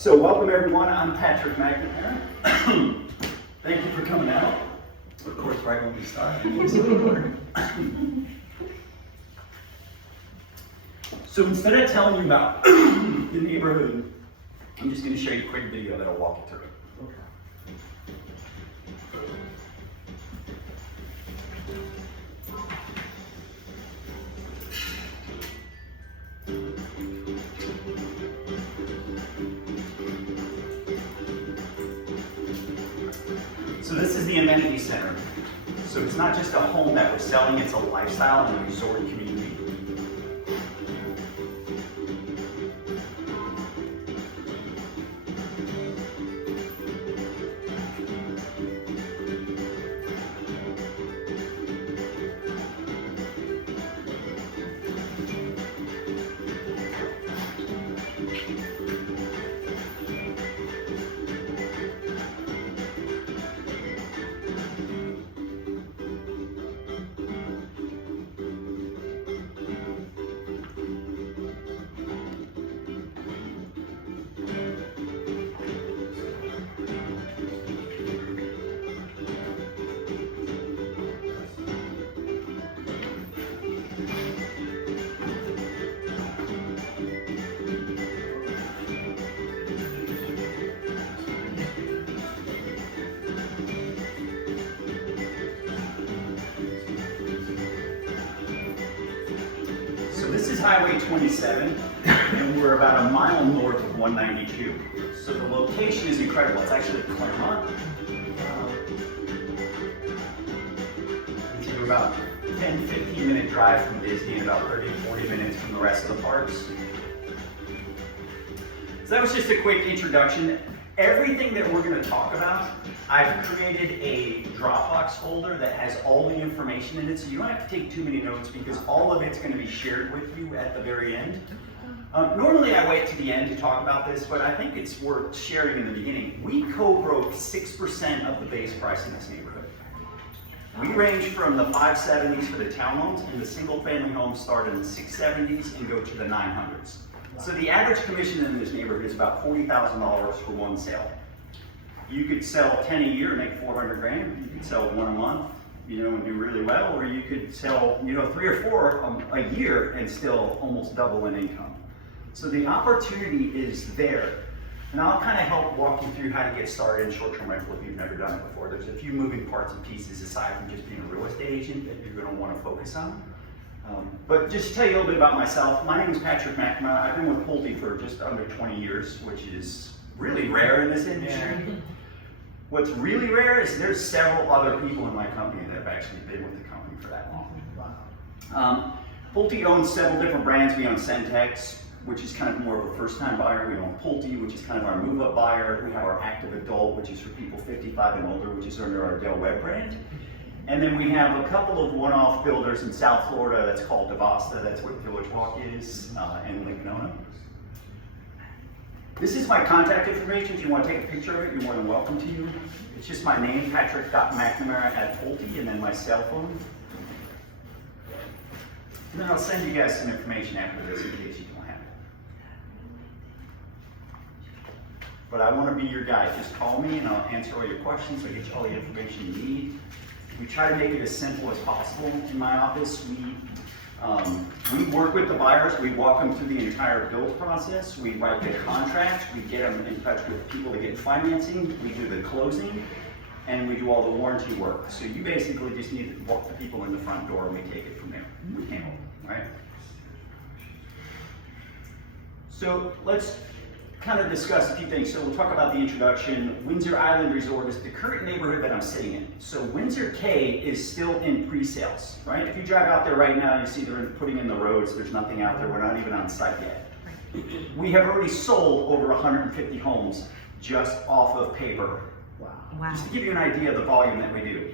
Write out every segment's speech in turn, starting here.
So welcome everyone, I'm Patrick McNamara. Thank you for coming out. Of course, right when we start. So instead of telling you about the neighborhood, I'm just going to show you a quick video that'll walk you through it. So this is the amenity center. So it's not just a home that we're selling, it's a lifestyle and a resort community. This is Highway 27, and we're about a mile north of 192. So the location is incredible. It's actually Claremont. We're about 10-15 minute drive from Disney and about 30-40 minutes from the rest of the parks. So that was just a quick introduction. Everything that we're going to talk about, I've created a Dropbox folder that has all the information in it, so you don't have to take too many notes because all of it's going to be shared with you at the very end. Normally I wait to the end to talk about this, but I think it's worth sharing in the beginning. We co-broke 6% of the base price in this neighborhood. We range from the 570s for the townhomes, and the single family homes start in the 670s and go to the 900s. So the average commission in this neighborhood is about $40,000 for one sale. You could sell 10 a year and make 400 grand. You could sell one a month, and do really well, or you could sell, 3 or 4 a year and still almost double in income. So the opportunity is there. And I'll kind of help walk you through how to get started in short-term rental if you've never done it before. There's a few moving parts and pieces aside from just being a real estate agent that you're going to want to focus on. But just to tell you a little bit about myself, my name is Patrick McNamara. I've been with Pulte for just under 20 years, which is really rare in this industry. What's really rare is there's several other people in my company that have actually been with the company for that long. Pulte owns several different brands. We own Centex, which is kind of more of a first-time buyer. We own Pulte, which is kind of our move-up buyer. We have our Active Adult, which is for people 55 and older, which is under our Del Webb brand. And then we have a couple of one-off builders in South Florida that's called Devasta, that's what Village Walk is, and McNamara. This is my contact information. If you want to take a picture of it, you're more than welcome to. It's just my name, patrick.mcnamara@Pulte, and then my cell phone. And then I'll send you guys some information after this in case you don't have it. But I want to be your guide. Just call me and I'll answer all your questions. I'll get you all the information you need. We try to make it as simple as possible in my office. We work with the buyers. We walk them through the entire build process. We write the contracts. We get them in touch with people to get financing. We do the closing, and we do all the warranty work. So you basically just need to walk the people in the front door, and we take it from there. We handle it, right? So let's kind of discuss a few things. So we'll talk about the introduction. Windsor Island Resort is the current neighborhood that I'm sitting in. So Windsor K is still in pre-sales, right? If you drive out there right now, you see they're putting in the roads. There's nothing out there. We're not even on site yet. We have already sold over 150 homes just off of paper. Wow. Just to give you an idea of the volume that we do.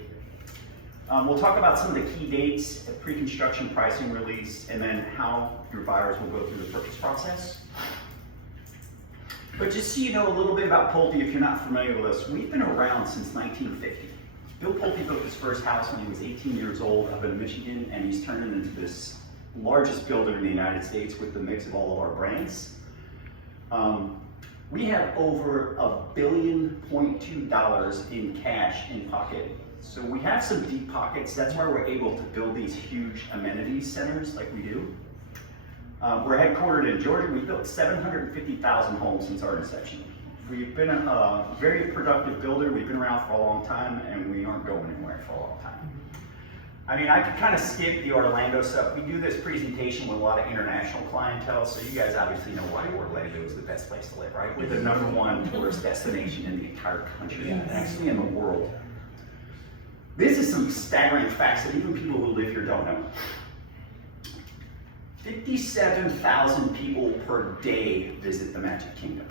We'll talk about some of the key dates, pre-construction pricing release, and then how your buyers will go through the purchase process. But just so you know a little bit about Pulte, if you're not familiar with us, we've been around since 1950. Bill Pulte built his first house when he was 18 years old up in Michigan, and he's turned it into this largest builder in the United States with the mix of all of our brands. We have over $1.2 billion in cash in pocket. So we have some deep pockets. That's why we're able to build these huge amenities centers like we do. We're headquartered in Georgia. We've built 750,000 homes since our inception. We've been a very productive builder. We've been around for a long time, and we aren't going anywhere for a long time. I mean, I could kind of skip the Orlando stuff. We do this presentation with a lot of international clientele, so you guys obviously know why Orlando is the best place to live, right? We're the #1 tourist destination in the entire country, and actually in the world. This is some staggering facts that even people who live here don't know. 57,000 people per day visit the Magic Kingdom.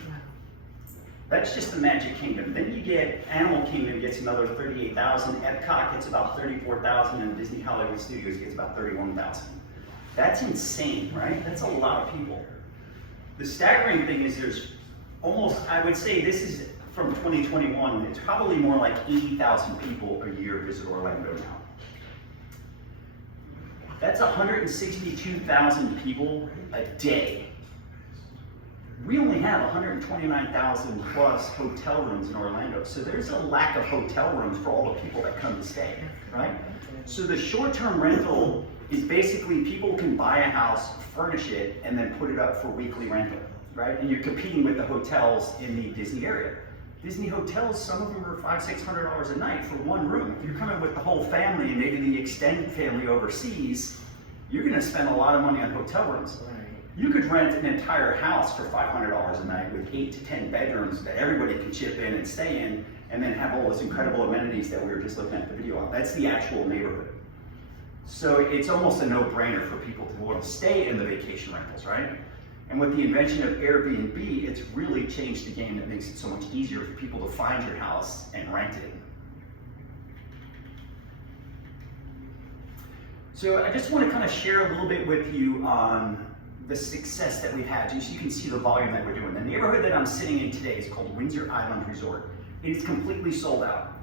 That's just the Magic Kingdom. Then you get Animal Kingdom gets another 38,000, Epcot gets about 34,000, and Disney Hollywood Studios gets about 31,000. That's insane, right? That's a lot of people. The staggering thing is there's almost, I would say this is from 2021, it's probably more like 80,000 people a year visit Orlando now. That's 162,000 people a day. We only have 129,000 plus hotel rooms in Orlando. So there's a lack of hotel rooms for all the people that come to stay, right? So the short-term rental is basically people can buy a house, furnish it, and then put it up for weekly rental, right? And you're competing with the hotels in the Disney area. Disney hotels, some of them are $500–600 a night for one room. If you're coming with the whole family and maybe the extended family overseas, you're gonna spend a lot of money on hotel rooms. You could rent an entire house for $500 a night with 8 to 10 bedrooms that everybody can chip in and stay in, and then have all those incredible amenities that we were just looking at the video of. That's the actual neighborhood. So it's almost a no-brainer for people to want to stay in the vacation rentals, right? And with the invention of Airbnb, it's really changed the game that makes it so much easier for people to find your house and rent it. So I just want to kind of share a little bit with you on the success that we've had, just so you can see the volume that we're doing. The neighborhood that I'm sitting in today is called Windsor Island Resort. It is completely sold out.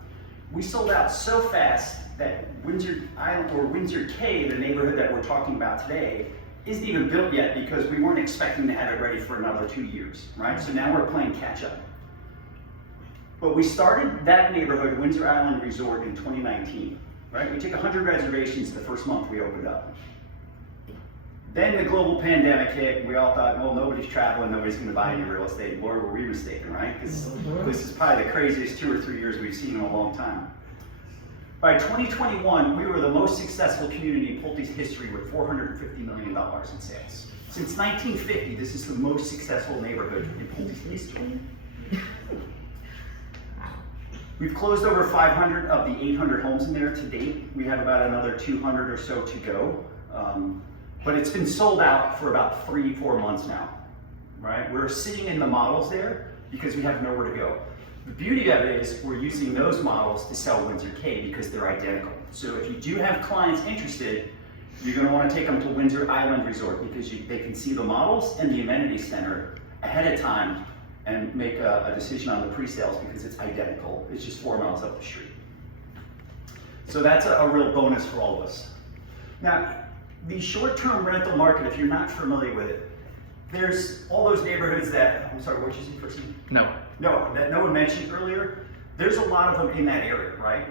We sold out so fast that Windsor Island, or Windsor K, the neighborhood that we're talking about today, isn't even built yet because we weren't expecting to have it ready for another 2 years, right? So now we're playing catch up. But we started that neighborhood, Windsor Island Resort, in 2019, right? We took 100 reservations the first month we opened up. Then the global pandemic hit, and we all thought, well, nobody's traveling, nobody's gonna buy any real estate. Boy, were we mistaken, right? Because this is probably the craziest 2 or 3 years we've seen in a long time. By 2021, we were the most successful community in Pulte's history with $450 million in sales. Since 1950, this is the most successful neighborhood in Pulte's history. We've closed over 500 of the 800 homes in there to date. We have about another 200 or so to go. But it's been sold out for about 3–4 months now, right? We're sitting in the models there because we have nowhere to go. The beauty of it is we're using those models to sell Windsor K because they're identical. So if you do have clients interested, you're gonna wanna take them to Windsor Island Resort because they can see the models and the amenity center ahead of time and make a decision on the pre-sales because it's identical. It's just 4 miles up the street. So that's a real bonus for all of us. Now, the short-term rental market, if you're not familiar with it, there's all those neighborhoods that, I'm sorry, what did you say first? No, that no one mentioned earlier. There's a lot of them in that area, right?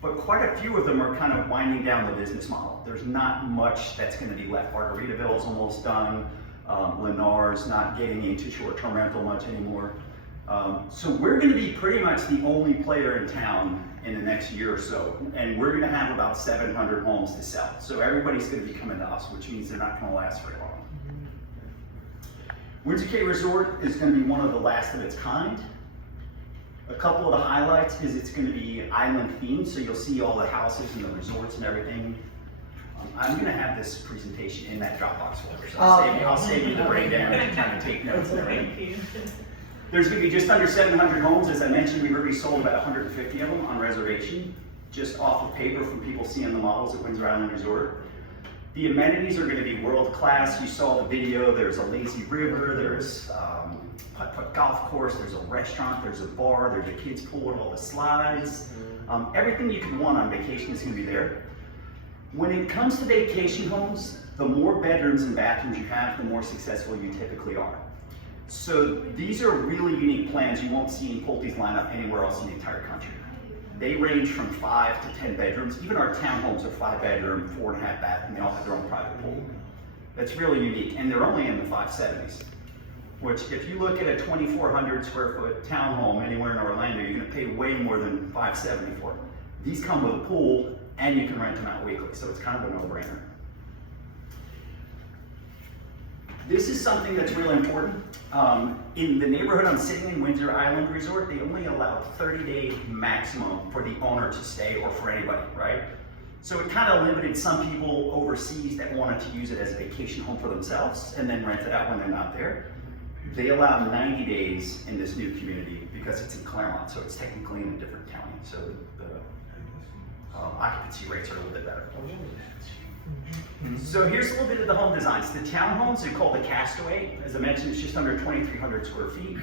But quite a few of them are kind of winding down the business model. There's not much that's gonna be left. Margaritaville's almost done. Lennar's not getting into short-term rental much anymore. So we're gonna be pretty much the only player in town in the next year or so, and we're gonna have about 700 homes to sell. So everybody's gonna be coming to us, which means they're not gonna last very long. Windsor K Resort is gonna be one of the last of its kind. A couple of the highlights is it's gonna be island themed, so you'll see all the houses and the resorts and everything. I'm gonna have this presentation in that Dropbox folder, so I'll save you the breakdown and kind of take notes and everything. There's gonna be just under 700 homes. As I mentioned, we've already sold about 150 of them on reservation, just off of paper from people seeing the models at Windsor Island Resort. The amenities are gonna be world-class. You saw the video, there's a lazy river, there's putt-putt golf course, there's a restaurant, there's a bar, there's a kid's pool with all the slides. Everything you could want on vacation is gonna be there. When it comes to vacation homes, the more bedrooms and bathrooms you have, the more successful you typically are. So these are really unique plans you won't see in Pulte's lineup anywhere else in the entire country. They range from 5 to 10 bedrooms. Even our townhomes are 5 bedroom, 4.5 bath, and they all have their own private pool. That's really unique, and they're only in the 570s. Which, if you look at a 2,400 square foot townhome anywhere in Orlando, you're gonna pay way more than 570 for. These come with a pool, and you can rent them out weekly, so it's kind of a no-brainer. This is something that's really important. In the neighborhood I'm sitting in, Windsor Island Resort, they only allow 30-day maximum for the owner to stay or for anybody, right? So it kind of limited some people overseas that wanted to use it as a vacation home for themselves and then rent it out when they're not there. They allow 90 days in this new community because it's in Claremont, so it's technically in a different county. So the occupancy rates are a little bit better. So here's a little bit of the home designs. The townhomes are called the Castaway. As I mentioned, it's just under 2,300 square feet.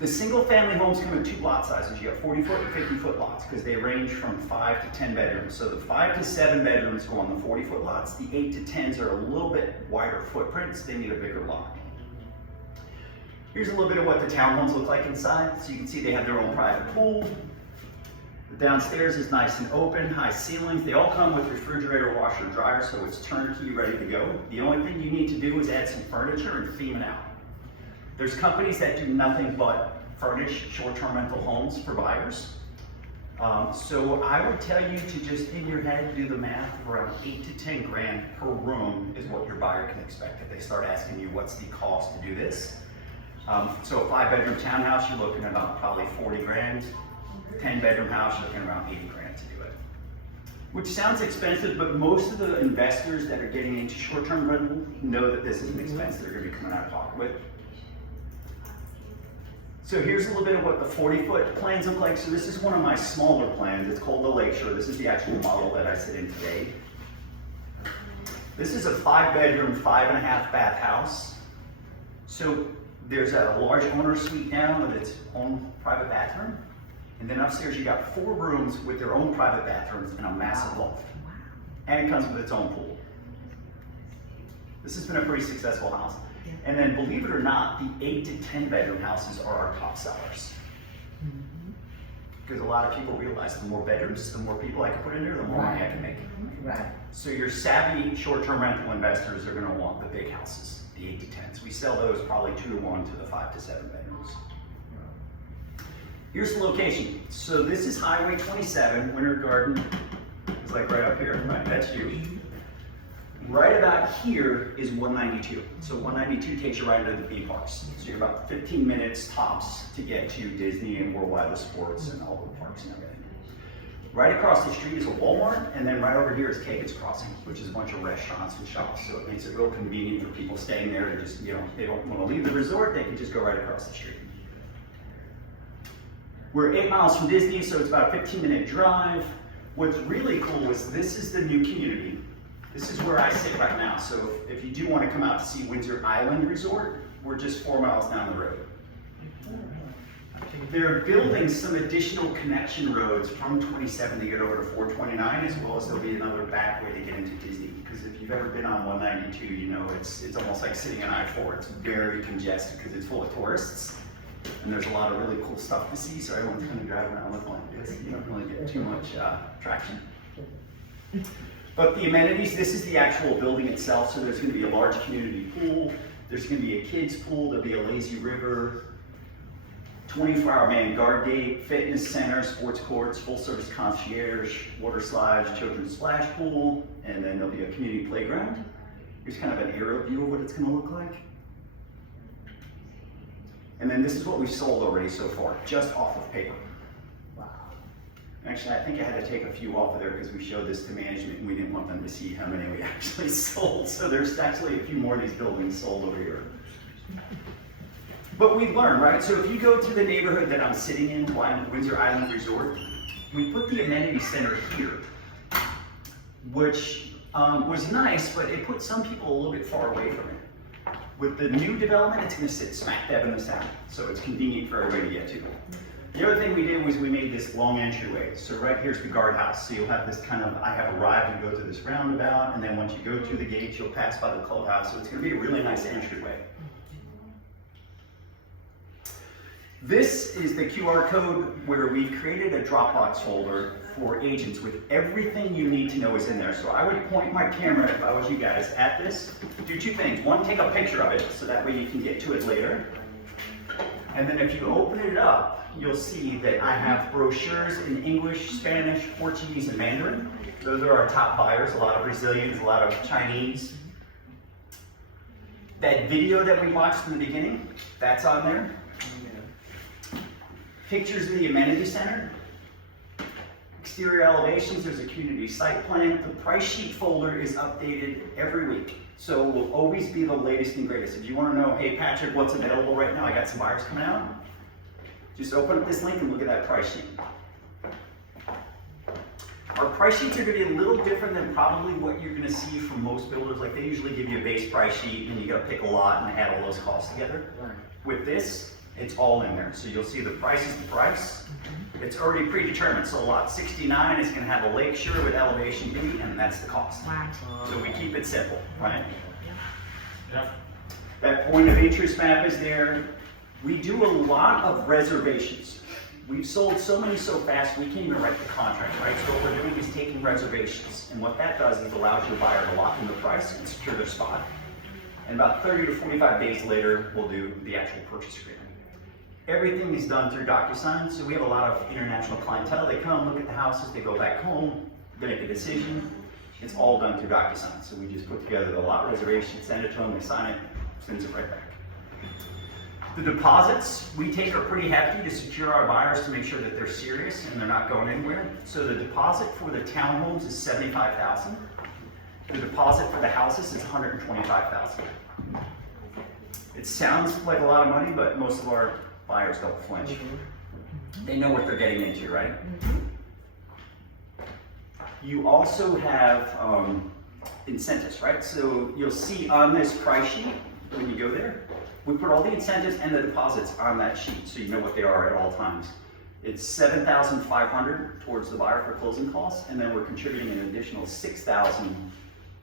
The single family homes come in 2 lot sizes. You have 40-foot and 50-foot lots because they range from 5 to 10 bedrooms. So the 5 to 7 bedrooms go on the 40-foot lots. The 8 to 10s are a little bit wider footprints. They need a bigger lot. Here's a little bit of what the townhomes look like inside. So you can see they have their own private pool. The downstairs is nice and open, high ceilings. They all come with refrigerator, washer, dryer, so it's turnkey, ready to go. The only thing you need to do is add some furniture and theme it out. There's companies that do nothing but furnish short-term rental homes for buyers. So I would tell you to just in your head do the math. Around 8 to 10 grand per room is what your buyer can expect if they start asking you what's the cost to do this. So a 5-bedroom townhouse, you're looking at about probably 40 grand. 10-bedroom house, you're looking around 80 grand to do it. Which sounds expensive, but most of the investors that are getting into short-term rental know that this is an expense they're gonna be coming out of pocket with. So here's a little bit of what the 40-foot plans look like. So this is one of my smaller plans. It's called the Lakeshore. This is the actual model that I sit in today. This is a 5-bedroom, 5.5 bath house. So there's a large owner suite down with its own private bathroom. And then upstairs you got 4 rooms with their own private bathrooms and a massive loft. And it comes with its own pool. This has been a pretty successful house. And then believe it or not, the 8 to 10 bedroom houses are our top sellers. Because a lot of people realize the more bedrooms, the more people I can put in there, the more money I can make. Right. So your savvy short-term rental investors are gonna want the big houses, the 8 to 10s. We sell those probably 2 to 1 to the 5 to 7 bedrooms. Here's the location. So this is Highway 27, Winter Garden. It's like right up here, right? That's you. Right about here is 192. So 192 takes you right into the theme parks. So you're about 15 minutes tops to get to Disney and Worldwide Sports and all the parks and everything. Right across the street is a Walmart, and then right over here is Kagan's Crossing, which is a bunch of restaurants and shops. So it makes it real convenient for people staying there to just, they don't want to leave the resort, they can just go right across the street. We're 8 miles from Disney, so it's about a 15-minute drive. What's really cool is this is the new community. This is where I sit right now. So if you do want to come out to see Windsor Island Resort, we're just 4 miles down the road. They're building some additional connection roads from 27 to get over to 429, as well as there'll be another back way to get into Disney. Because if you've ever been on 192, you know it's almost like sitting on I-4. It's very congested because it's full of tourists. And there's a lot of really cool stuff to see, so everyone's kind of driving around looking like this. You don't really get too much traction. But the amenities, this is the actual building itself, so there's going to be a large community pool, there's going to be a kids pool, there'll be a lazy river, 24-hour man guard gate, fitness center, sports courts, full-service concierge, water slides, children's splash pool, and then there'll be a community playground. Here's kind of an aerial view of what it's going to look like. And then this is what we've sold already so far, just off of paper. Wow. Actually, I think I had to take a few off of there because we showed this to management and we didn't want them to see how many we actually sold. So there's actually a few more of these buildings sold over here. But we've learned, right? So if you go to the neighborhood that I'm sitting in, Windsor Island Resort, we put the amenity center here, which was nice, but it put some people a little bit far away from it. With the new development, it's going to sit smack dab in the center, so it's convenient for everybody to get to. The other thing we did was we made this long entryway. So right here's the guardhouse. So you'll have this kind of, I have arrived, you go to this roundabout, and then once you go through the gate, you'll pass by the clubhouse. So it's going to be a really nice entryway. This is the QR code where we created a Dropbox folder for agents with everything you need to know is in there. So I would point my camera, if I was you guys, at this. Do two things. One, take a picture of it so that way you can get to it later. And then if you open it up, you'll see that I have brochures in English, Spanish, Portuguese, and Mandarin. Those are our top buyers, a lot of Brazilians, a lot of Chinese. That video that we watched in the beginning, that's on there. Pictures of the amenity center. Exterior elevations, there's a community site plan. The price sheet folder is updated every week. So it will always be the latest and greatest. If you want to know, hey Patrick, what's available right now? I got some buyers coming out. Just open up this link and look at that price sheet. Our price sheets are going to be a little different than probably what you're going to see from most builders. Like they usually give you a base price sheet and you got to pick a lot and add all those costs together. Right. With this, it's all in there. So you'll see the price is the price. It's already predetermined. So lot 69 is going to have a lakeshore with elevation B, and that's the cost. Wow. So we keep it simple, right? Yeah. That point of interest map is there. We do a lot of reservations. We've sold so many so fast we can't even write the contract, right? So what we're doing is taking reservations. And what that does is allows your buyer to lock in the price and secure their spot. And about 30 to 45 days later, we'll do the actual purchase agreement. Everything is done through DocuSign, so we have a lot of international clientele. They come, look at the houses, they go back home, they make a decision. It's all done through DocuSign. So we just put together the lot reservation, send it to them, they sign it, sends it right back. The deposits we take are pretty hefty to secure our buyers to make sure that they're serious and they're not going anywhere. So the deposit for the townhomes is $75,000. The deposit for the houses is $125,000. It sounds like a lot of money, but most of our buyers don't flinch. They know what they're getting into, right? You also have incentives, right? So you'll see on this price sheet, when you go there, we put all the incentives and the deposits on that sheet so you know what they are at all times. It's $7,500 towards the buyer for closing costs, and then we're contributing an additional $6,000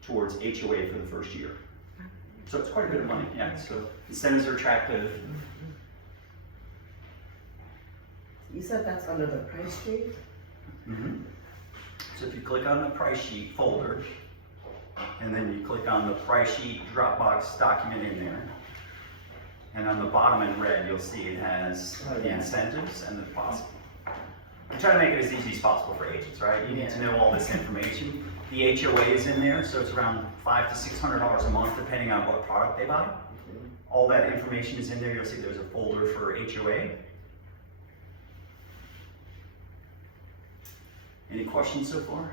towards HOA for the first year. So it's quite a bit of money, yeah. So incentives are attractive. You said that's under the price sheet? Mm-hmm. So if you click on the price sheet folder, and then you click on the price sheet Dropbox document in there, and on the bottom in red, you'll see it has the incentives and the deposit. We try to make it as easy as possible for agents, right? You need to know all this information. The HOA is in there, so it's around $500 to $600 a month, depending on what product they buy. All that information is in there. You'll see there's a folder for HOA. Any questions so far?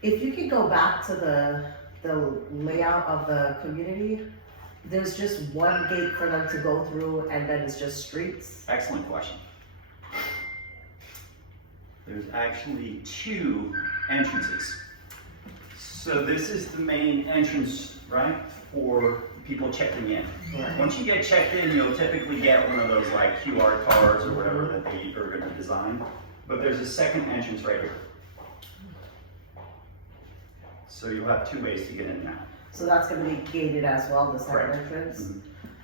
If you could go back to the layout of the community, there's just one gate for them to go through and then it's just streets? Excellent question. There's actually two entrances. So this is the main entrance, right, for people checking in. Right. Once you get checked in, you'll typically get one of those like QR cards or whatever that they are going to design. But there's a second entrance right here. So you'll have two ways to get in now. So that's going to be gated as well, the second entrance? Mm-hmm.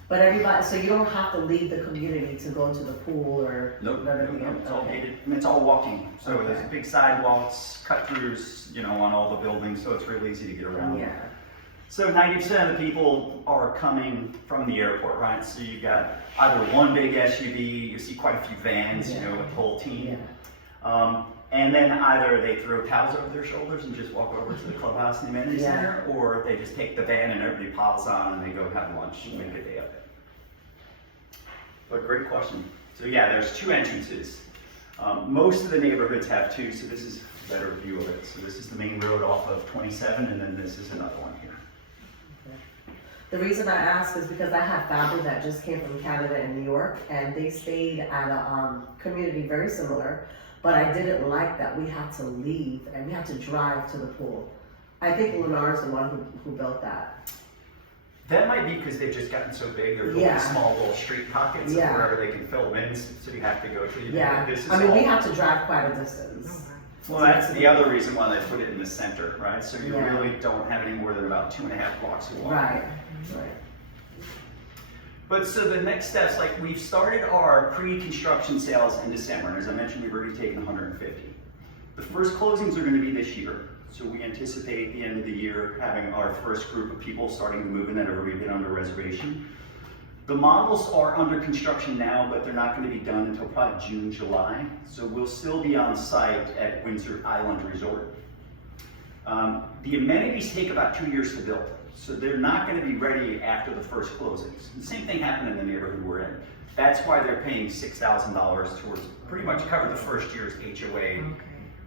But everybody, so you don't have to leave the community to go to the pool or nope, it's all gated, and it's all walking. So there's big sidewalks, cut-throughs, you know, on all the buildings, so it's really easy to get around. Yeah. So 90% of the people are coming from the airport, right? So you've got either one big SUV, you see quite a few vans, you know, with the whole team. Yeah. And then either they throw towels over their shoulders and just walk over to the clubhouse and the amenity center, or they just take the van and everybody piles on and they go have lunch and make a day of it. But great question. So yeah, there's two entrances. Most of the neighborhoods have two, so this is a better view of it. So this is the main road off of 27, and then this is another one here. The reason I ask is because I have family that just came from Canada and New York, and they stayed at a community very similar, but I didn't like that we had to leave and we had to drive to the pool. I think Lennar's the one who built that. That might be because they've just gotten so big, they're building small little street pockets of wherever they can fill in, so you have to go to. Yeah, I mean, we have to drive quite a distance. Well, that's the other reason why they put it in the center, right? So you really don't have any more than about 2.5 blocks of walk. Right. But so the next steps, like we've started our pre-construction sales in December, and as I mentioned, we've already taken 150. The first closings are going to be this year, so we anticipate at the end of the year having our first group of people starting to move in that have already been under reservation. The models are under construction now, but they're not going to be done until probably June, July, so we'll still be on site at Windsor Island Resort. The amenities take about 2 years to build. So they're not going to be ready after the first closings. The same thing happened in the neighborhood we're in. That's why they're paying $6,000 towards pretty much cover the first year's HOA.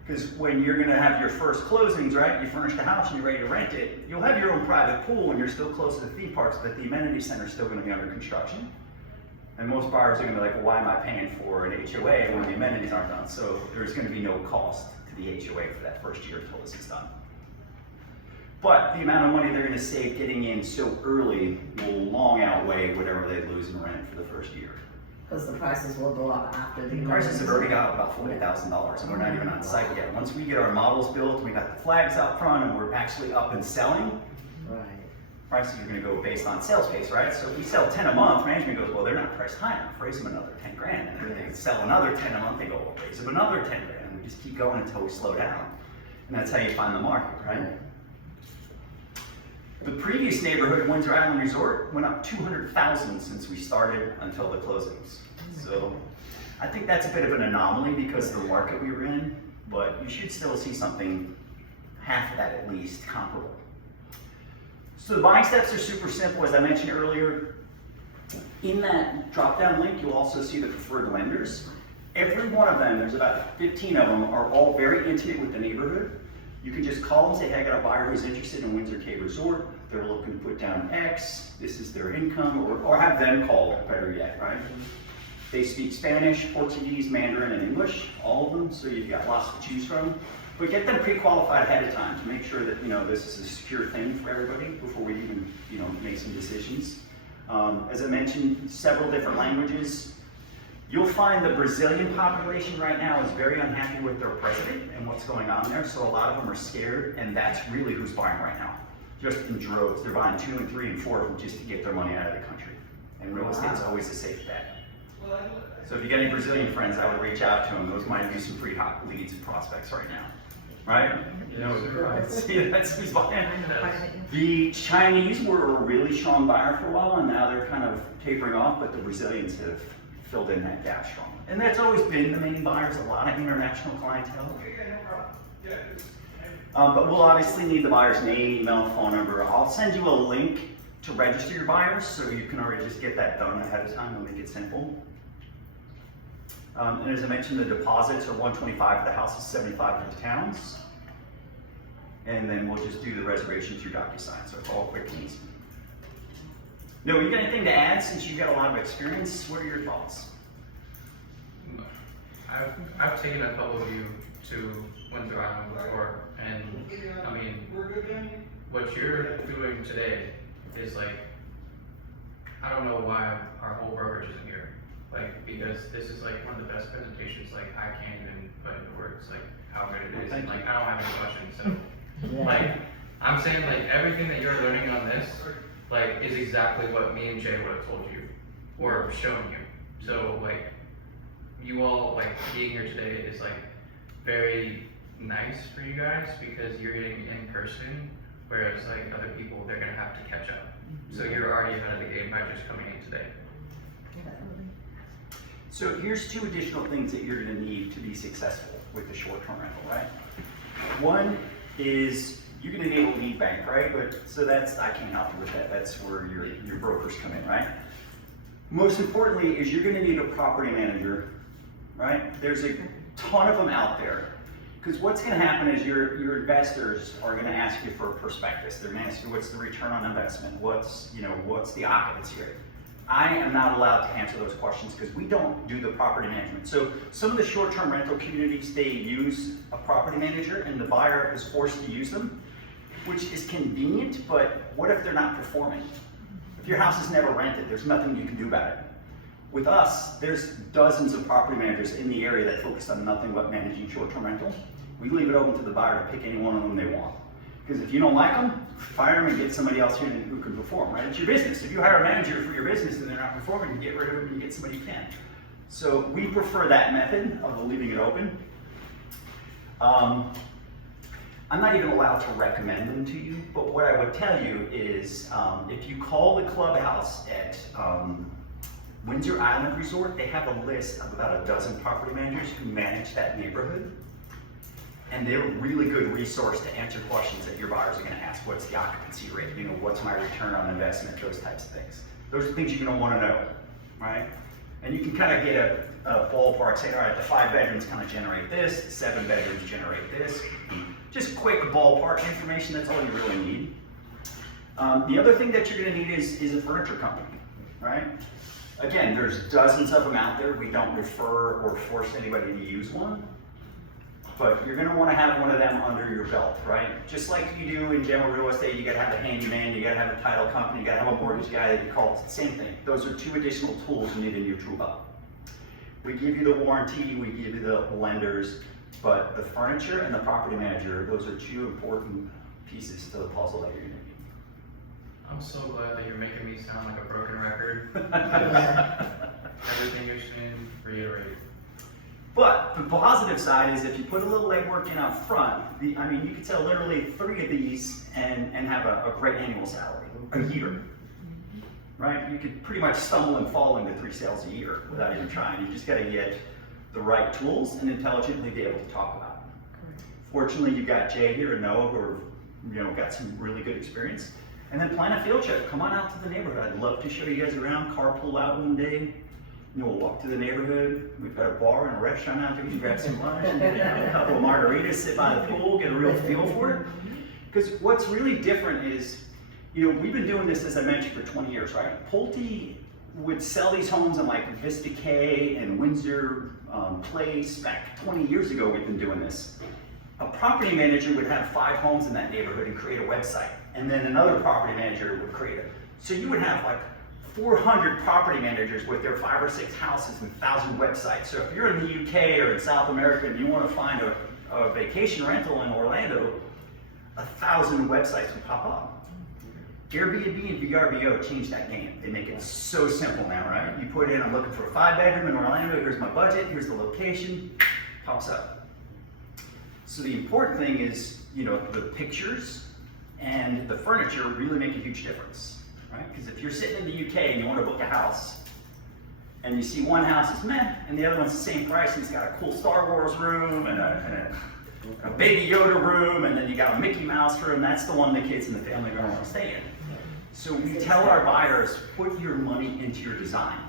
Because when you're going to have your first closings, right, you furnish the house and you're ready to rent it, you'll have your own private pool and you're still close to the theme parks, but the amenity center is still going to be under construction. And most buyers are going to be like, well, why am I paying for an HOA when the amenities aren't done? So there's going to be no cost to the HOA for that first year until this is done. But the amount of money they're going to save getting in so early will long outweigh whatever they lose in rent for the first year. Because the prices will go up after the Prices have already got up about $40,000 and we're not even on site yet. Once we get our models built and we got the flags out front and we're actually up and selling, Right. prices are going to go based on sales pace, right? So if we sell 10 a month, management goes, well, they're not priced high enough, raise them another 10 grand. And if they sell another 10 a month, they go, well, raise them another 10 grand. And we just keep going until we slow down. And that's how you find the market, right? The previous neighborhood, Windsor Island Resort, went up 200,000 since we started until the closings. So I think that's a bit of an anomaly because of the market we were in, but you should still see something half of that at least comparable. So the buying steps are super simple, as I mentioned earlier. In that drop-down link, you'll also see the preferred lenders. Every one of them, there's about 15 of them, are all very intimate with the neighborhood. You can just call them, say, hey, I got a buyer who's interested in Windsor Cave Resort. They're looking to put down X, this is their income, or have them call, better yet, right? They speak Spanish, Portuguese, Mandarin, and English, all of them, so you've got lots to choose from. But get them pre-qualified ahead of time to make sure that, this is a secure thing for everybody before we even, make some decisions. As I mentioned, several different languages. You'll find the Brazilian population right now is very unhappy with their president and what's going on there, so a lot of them are scared, and that's really who's buying right now. Just in droves. They're buying 2 and 3 and 4 of them just to get their money out of the country. And real estate's always a safe bet. So if you got any Brazilian friends, I would reach out to them. Those might be some pretty hot leads and prospects right now. Right? See, that's who's buying. The Chinese were a really strong buyer for a while, and now they're kind of tapering off, but the Brazilians have filled in that gap strong. And that's always been the main buyers, a lot of international clientele. But we'll obviously need the buyer's name, email, phone number. I'll send you a link to register your buyers, so you can already just get that done ahead of time and make it simple. And as I mentioned, the deposits are $125 for the houses, $75 for the towns. And then we'll just do the reservation through DocuSign, so it's all quick and easy. No, you got anything to add since you've got a lot of experience? What are your thoughts? I've taken a couple of you to Windsor Island before, and I mean, what you're doing today is like, I don't know why our whole brokerage isn't here. Like, because this is like one of the best presentations, like I can't even put into words like how good it is, and like I don't have any questions, so like I'm saying like everything that you're learning on this like is exactly what me and Jay would have told you or shown you. So like you all like being here today is like very nice for you guys because you're getting in person, whereas like other people they're gonna have to catch up. So you're already ahead of the game by just coming in today. So here's 2 additional things that you're going to need to be successful with the short-term rental, right? One is you're going to need a lead bank, right? But so that's, I can't help you with that. That's where your brokers come in, right? Most importantly is you're going to need a property manager, right? There's a ton of them out there. Because what's going to happen is your investors are going to ask you for a prospectus. They're going to ask you what's the return on investment, what's the occupancy rate. I am not allowed to answer those questions because we don't do the property management. So some of the short-term rental communities, they use a property manager and the buyer is forced to use them, which is convenient, but what if they're not performing? If your house is never rented, there's nothing you can do about it. With us, there's dozens of property managers in the area that focus on nothing but managing short-term rentals. We leave it open to the buyer to pick any one of them they want. Because if you don't like them, fire them and get somebody else in who can perform, right? It's your business. If you hire a manager for your business and they're not performing, you get rid of them and you get somebody who can. So we prefer that method of leaving it open. I'm not even allowed to recommend them to you, but what I would tell you is if you call the clubhouse at Windsor Island Resort, they have a list of about a dozen property managers who manage that neighborhood. And they're a really good resource to answer questions that your buyers are going to ask. What's the occupancy rate? You know, what's my return on investment? Those types of things. Those are things you're going to want to know, right? And you can kind of get a ballpark, say, all right, the 5 bedrooms kind of generate this, the 7 bedrooms generate this. Just quick ballpark information, that's all you really need. The other thing that you're going to need is a furniture company, right? Again, there's dozens of them out there. We don't refer or force anybody to use one. But you're going to want to have one of them under your belt, right? Just like you do in general real estate, you got to have a handyman, you got to have a title company, you got to have a mortgage guy that you call. It's the same thing. Those are 2 additional tools you need in your tool belt. We give you the warranty, we give you the lenders, but the furniture and the property manager, those are 2 important pieces to the puzzle that you're going to need. I'm so glad that you're making me sound like a broken record. Everything you're saying, reiterate. But the positive side is if you put a little legwork in up front, you could sell literally 3 of these and have a great annual salary, a year, right? You could pretty much stumble and fall into 3 sales a year without even trying. You just got to get the right tools and intelligently be able to talk about it. Fortunately, you got Jay here and Noah who are, got some really good experience. And then plan a field trip. Come on out to the neighborhood. I'd love to show you guys around, carpool out one day. We'll walk through the neighborhood. We've got a bar and a restaurant out there. You can grab some lunch and get a couple of margaritas, sit by the pool, get a real feel for it. Because what's really different is, we've been doing this, as I mentioned, for 20 years, right? Pulte would sell these homes in like Vista K and Windsor Place. Back 20 years ago, we've been doing this. A property manager would have 5 homes in that neighborhood and create a website. And then another property manager would create it. So you would have like 400 property managers with their 5 or 6 houses and 1,000 websites. So if you're in the UK or in South America and you want to find a vacation rental in Orlando, 1,000 websites would pop up. Airbnb and VRBO changed that game. They make it so simple now, right? You put in, I'm looking for a 5-bedroom in Orlando, here's my budget, here's the location, pops up. So the important thing is, the pictures and the furniture really make a huge difference. Right? Because if you're sitting in the UK and you want to book a house, and you see one house is meh, and the other one's the same price, and it's got a cool Star Wars room and a Baby Yoda room, and then you got a Mickey Mouse room, that's the one the kids and the family are going to want to stay in. So we tell our buyers, put your money into your design.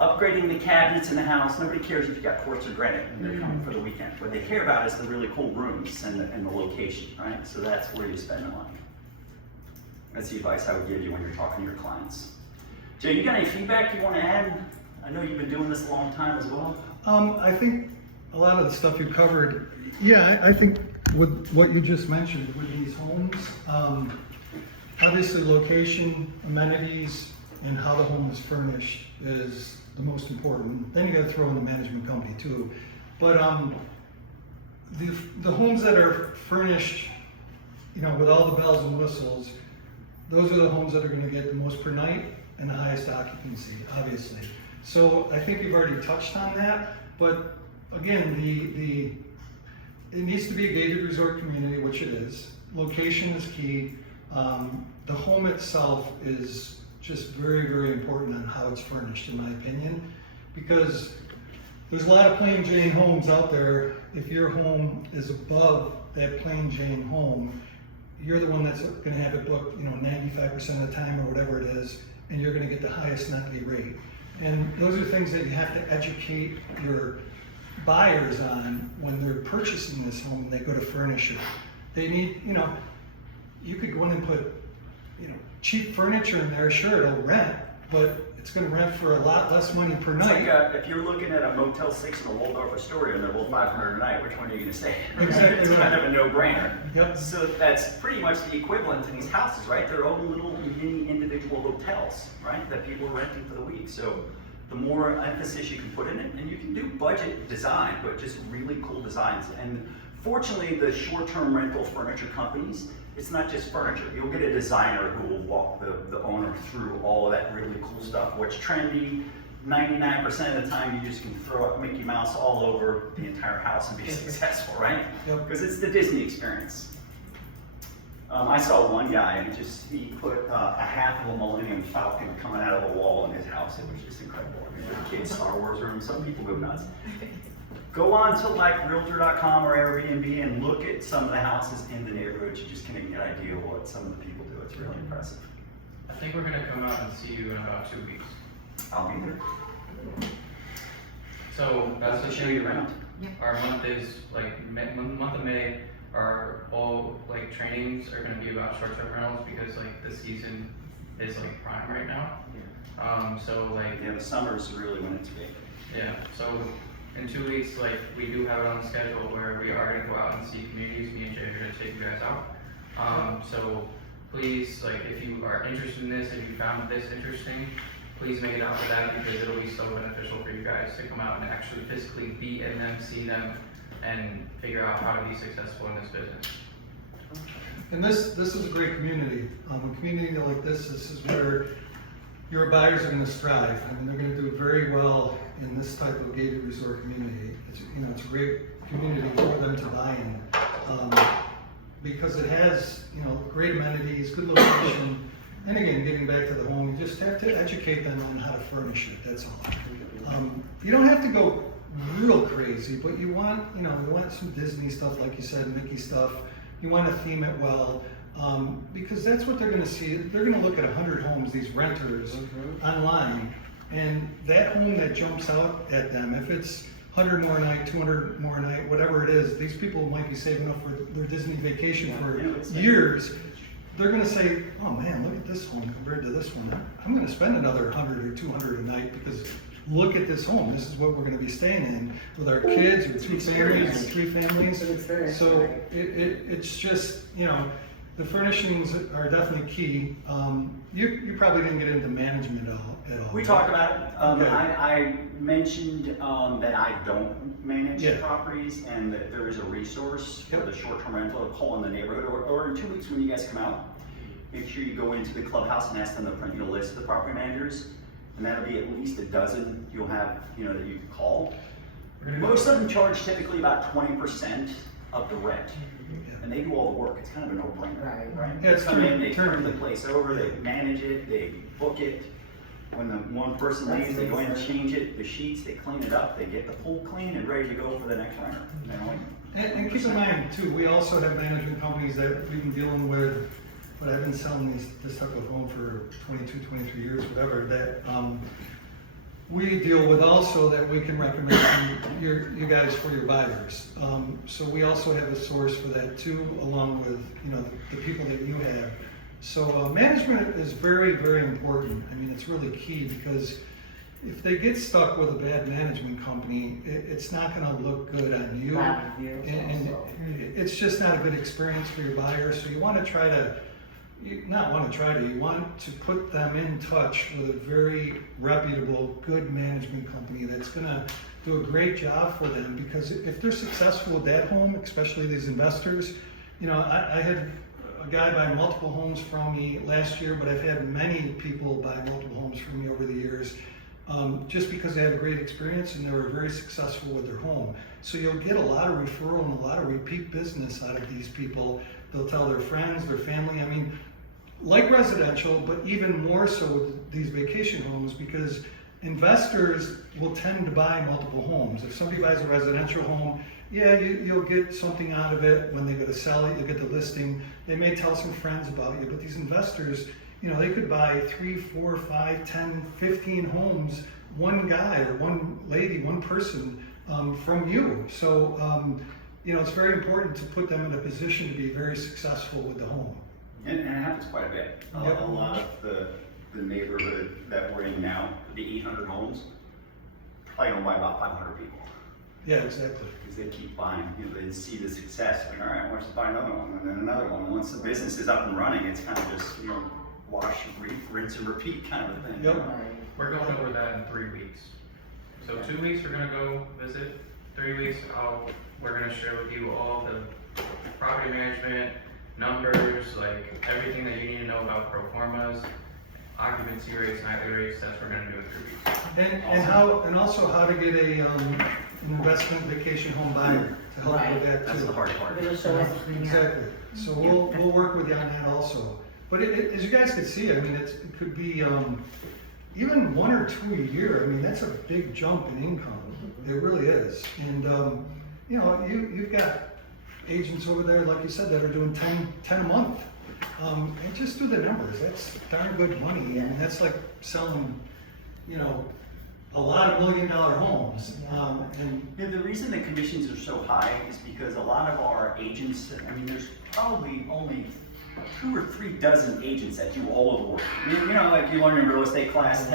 Upgrading the cabinets in the house, nobody cares if you got quartz or granite when they're coming for the weekend. What they care about is the really cool rooms and the location, right? So that's where you spend the money. That's the advice I would give you when you're talking to your clients. Jay, you got any feedback you want to add? I know you've been doing this a long time as well. I think a lot of the stuff you covered, I think with what you just mentioned with these homes, obviously location, amenities, and how the home is furnished is the most important. Then you got to throw in the management company too. But the homes that are furnished, with all the bells and whistles, those are the homes that are going to get the most per night and the highest occupancy, obviously. So I think you've already touched on that, but again, it needs to be a gated resort community, which it is. Location is key. The home itself is just very, very important on how it's furnished, in my opinion, because there's a lot of plain Jane homes out there. If your home is above that plain Jane home, you're the one that's going to have it booked, 95% of the time or whatever it is, and you're going to get the highest nightly rate. And those are things that you have to educate your buyers on when they're purchasing this home and they go to furnish it. They need, you could go in and put, cheap furniture in there, sure, it'll rent, but it's going to rent for a lot less money per night. Like if you're looking at a Motel 6 and a Waldorf Astoria and they're both $500 a night, which one are you going to stay? Exactly. It's kind of a no-brainer. Yep. So that's pretty much the equivalent to these houses, right? Their own little mini individual hotels, right? That people are renting for the week. So the more emphasis you can put in it, and you can do budget design, but just really cool designs. And Fortunately, the short-term rental furniture companies, it's not just furniture. You'll get a designer who will walk the owner through all of that really cool stuff. What's trendy, 99% of the time you just can throw up Mickey Mouse all over the entire house and be successful, right? Yep. Because it's the Disney experience. I saw one guy and he put a half of a Millennium Falcon coming out of the wall in his house. It was just incredible. I mean, for kids, Star Wars room, some people go nuts. Go on to like Realtor.com or Airbnb and look at some of the houses in the neighborhood. You just can get an idea of what some of the people do. It's really impressive. I think we're gonna come out and see you in about 2 weeks. I'll be there. So that's the I'll show you thing. around. Our month is like month of May. Our all like trainings are gonna be about short-term rentals because like the season is like prime right now. So like Yeah, the summer is really when it's big. yeah. So in 2 weeks, like we do have it on the schedule where we are gonna go out and see communities. Me and Jay are gonna take you guys out. So please, like if you are interested in this and you found this interesting, please make it out for that because it'll be so beneficial for you guys to come out and actually physically be in them, see them, and figure out how to be successful in this business. And this is a great community. A community like this is where your buyers are going to strive. I mean, they're going to do very well in this type of gated resort community. It's, you know, it's a great community for them to buy in because it has, you know, great amenities, good location, and again, getting back to the home, you just have to educate them on how to furnish it. That's all. You don't have to go real crazy, but you want, you know, you want some Disney stuff, like you said, Mickey stuff. You want to theme it well, because that's what they're going to see. They're going to look at 100 homes, these renters, online, and that home that jumps out at them, if it's 100 more a night, 200 more a night, whatever it is, these people might be saving up for their Disney vacation for years. They're going to say, oh man, look at this home compared to this one. I'm going to spend another 100 or 200 a night because look at this home. This is what we're going to be staying in with our kids or 2 families or 3 families. So it's just, you know, the furnishings are definitely key. You probably didn't get into management at all. We talked about it. Okay. I mentioned that I don't manage Yeah. properties and that there is a resource for Yep. the short-term rental, a call in the neighborhood, or in 2 weeks when you guys come out, make sure you go into the clubhouse and ask them to print you a list of the property managers, and that'll be at least a dozen you'll have, you know, that you can call. Most of them charge typically about 20% of the rent, and they do all the work. It's kind of a no-brainer, right? Yeah, it's They come in, they turn- turn the place over, they manage it, they book it. When the one person leaves, they go in and change it, the sheets, they clean it up, they get the pool clean and ready to go for the next renter. You know, And keep in mind too, we also have management companies that we've been dealing with, but I've been selling this type of home for 22, 23 years, whatever, that we deal with also that we can recommend you guys for your buyers. So we also have a source for that too, along with, you know, the people that you have. So management is very, very important. I mean, it's really key because if they get stuck with a bad management company, it's not going to look good on you. And it's just not a good experience for your buyers. So you want to try to, you want to put them in touch with a very reputable, good management company that's going to do a great job for them. Because if they're successful with that home, especially these investors, you know, I had a guy buy multiple homes from me last year, but I've had many people buy multiple homes from me over the years, just because they had a great experience and they were very successful with their home. So you'll get a lot of referral and a lot of repeat business out of these people. They'll tell their friends, their family. I mean, like residential, but even more so with these vacation homes, because investors will tend to buy multiple homes. If somebody buys a residential home, yeah, you'll get something out of it. When they go to sell it, you'll get the listing. They may tell some friends about you, but these investors, you know, they could buy 3, 4, 5, 10, 15 homes, one guy or one lady, one person from you. So, you know, it's very important to put them in a position to be very successful with the home. and it happens quite a bit. Yep. A lot of the neighborhood that we're in now, the 800 homes, probably owned by about 500 people. Yeah, exactly. Because they keep buying, you know, they see the success, like, all right, let's buy another one, and then another one. And once the business is up and running, it's kind of just, you know, wash, rinse and repeat kind of a thing. Yep. We're going over that in 3 weeks. So 2 weeks, we're gonna go visit 3 weeks, we're gonna share with you all the property management, numbers, like everything that you need to know about pro formas, occupancy rates, nightly rates, that's what we're gonna do in 3 weeks. And also how to get an investment vacation home buyer to help with that too. That's the hard part. It'll show us. Exactly. So we'll work with you on that also. But as you guys can see, I mean, it could be even 1 or 2 a year. I mean, that's a big jump in income. It really is. And you know, you've got agents over there, like you said, that are doing 10 a month. And just do the numbers. That's darn good money. Yeah. And that's like selling, you know, a lot of $1 million homes. And Yeah, the reason the commissions are so high is because a lot of our agents, I mean, there's probably only 2 or 3 dozen agents that do all of the work. You know, like you learn in real estate class,